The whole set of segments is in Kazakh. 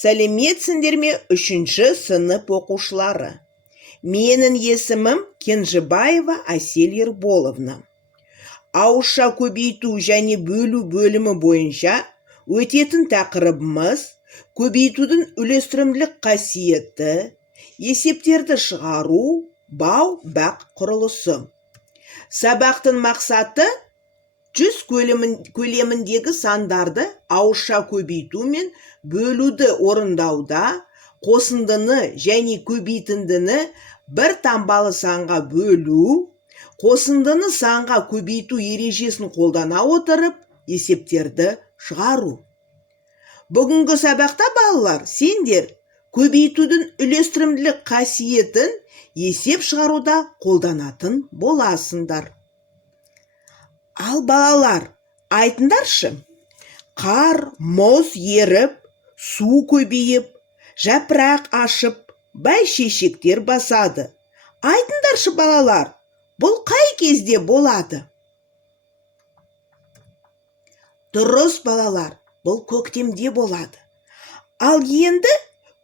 Сәлеметсіңдер ме 3-ші сынып оқушылары? Менің есімім Кенжебаева Әсел Ерболовна. Ауызша көбейту және бөлу бөлімі бойынша өтетін тақырыбымыз көбейтудің үлестірімділік қасиеті, есептерді шығару, бау бақ құрылысы. Сабақтың мақсаты 100 көлеміндегі сандарды ауызша көбейту мен бөлуді орындауда қосындыны және көбейтіндіні бір таңбалы санға бөлу, қосындыны санға көбейту ережесін қолдана отырып есептерді шығару. Бүгінгі сабақта балалар, сендер көбейтудің үлестірімділік қасиетін есеп шығаруда қолданатын боласыңдар. Ал балалар, айтыңдаршы, қар, мұз еріп, су көбейіп, жапырақ ашып, бәйшешектер басады. Айтыңдаршы балалар, бұл қай кезде болады? Дұрыс балалар, бұл көктемде болады. Ал енді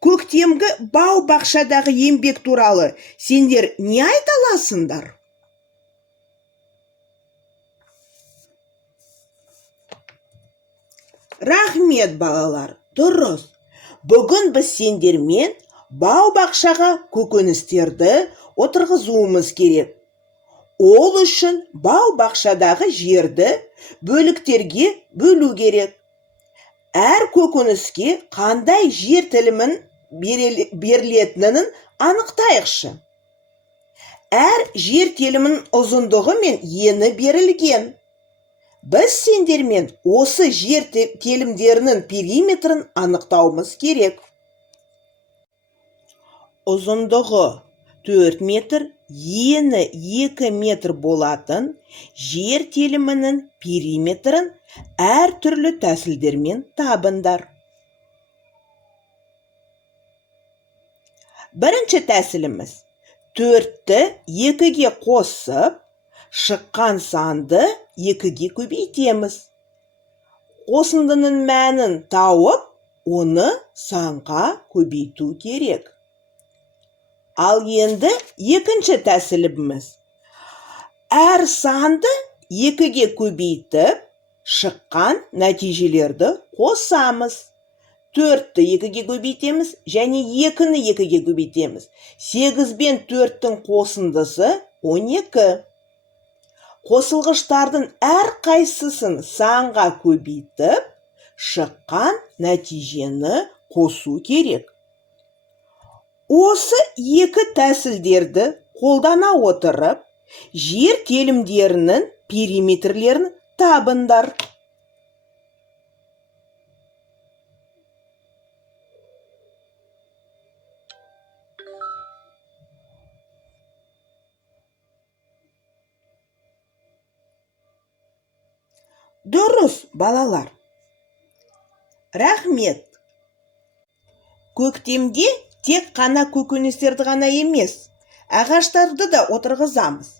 көктемгі бау-бақшадағы еңбек туралы сендер не айта аласыңдар? Рахмет балалар, дұрыс. Бүгін біз сендермен бау-бақшаға көкөністерді отырғызуымыз керек. Ол үшін бау-бақшадағы жерді бөліктерге бөлу керек. Әр көкөніске қандай жер телімін берілетінін анықтайықшы. Әр жер телімінің ұзындығы мен ені берілген. Біз сендермен осы жер телімдерінің периметрін анықтауымыз керек. Ұзындығы 4 метр, ені 2 метр болатын жер телімінің периметрін әр түрлі тәсілдермен табыңдар. Бірінші тәсіліміз 4-ті 2-ге қосып, шыққан санды 2-ге көбейтеміз. Қосындының мәнін тауып, оны санға көбейту керек. Ал енді екінші тәсіліміз. Әр санды 2-ге көбейтіп, шыққан нәтижелерді қосамыз. 4-ті 2-ге көбейтеміз және 2-ні 2-ге көбейтеміз. 8 бен 4-тің қосындысы 12. Қосылғыштардың әр қайсысын санға көбейтіп, шыққан нәтижені қосу керек. Осы екі тәсілдерді қолдана отырып, жер телімдерінің периметрлерін табыңдар. Дұрыс, балалар. Рахмет. Көктемде тек қана көкөністерді ғана емес, ағаштарды да отырғызамыз.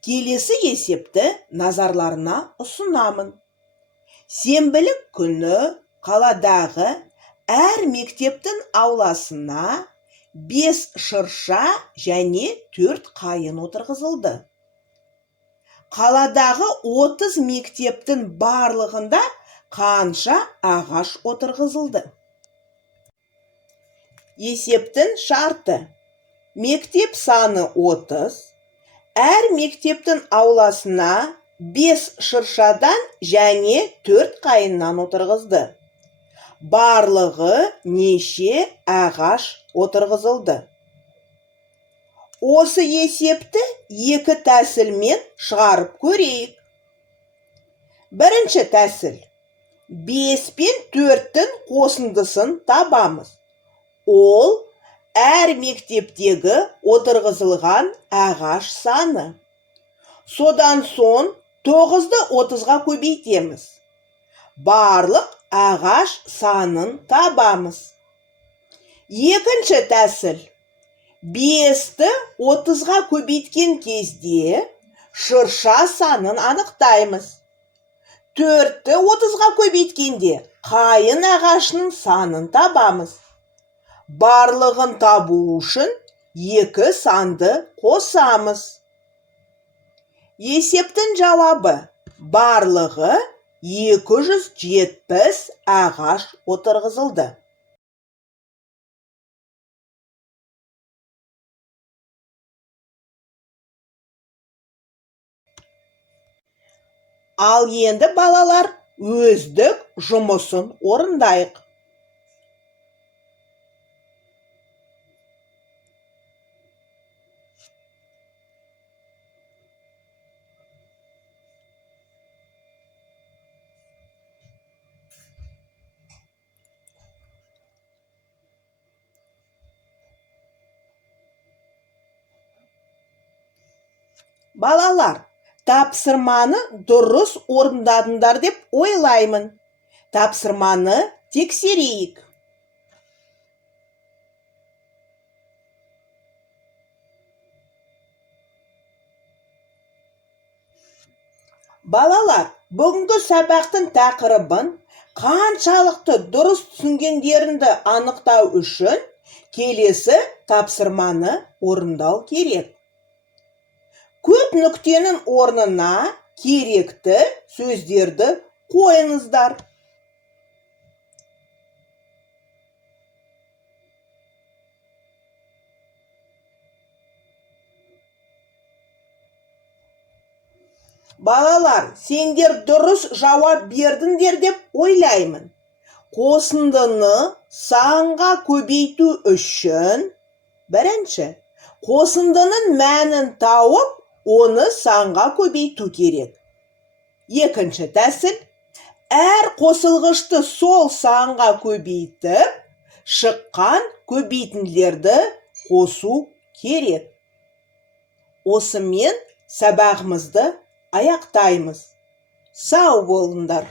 Келесі есепті назарларына ұсынамын. Сенбілік күні қаладағы әр мектептің ауласына 5 шырша және 4 қайын отырғызылды. Қаладағы 30 мектептің барлығында қанша ағаш отырғызылды? Есептің шарты. Мектеп саны 30, әр мектептің ауласына 5 шыршадан және 4 қайыннан отырғызды. Барлығы неше ағаш отырғызылды? Осы есепті 2 тәсілмен шығарып көрейік. Бірінші тәсіл. 5 пен 4-тің қосындысын табамыз. Ол әр мектептегі отырғызылған ағаш саны. Содан соң 9-ды 30-ға көбейтеміз. Барлық ағаш санын табамыз. Екінші тәсіл. 5-ті 30-ға көбейткен кезде шырша санын анықтаймыз. 4-ті 30-ға көбейткенде қайын ағашының санын табамыз. Барлығын табу үшін 2 санды қосамыз. Есептің жауабы барлығы 270 ағаш отырғызылды. Ал енді балалар өздік жұмысын орындайық. Балалар, тапсырманы дұрыс орындадыңдар деп ойлаймын. Тапсырманы тексерейік. Балалар, бүгінгі сабақтың тақырыбын қаншалықты дұрыс түсінгендеріңді анықтау үшін келесі тапсырманы орындау керек. Көп нүктенің орнына керекті сөздерді қойыңыздар. Балалар, сендер дұрыс жауап бердіңдер деп ойлаймын. Қосындыны санға көбейту үшін бірінші, қосындының мәнін тауып, оны санға көбейту керек. Екінші тәсіл, әр қосылғышты сол санға көбейтіп, шыққан көбейтінділерді қосу керек. Осымен сабағымызды аяқтаймыз. Сау болыңдар.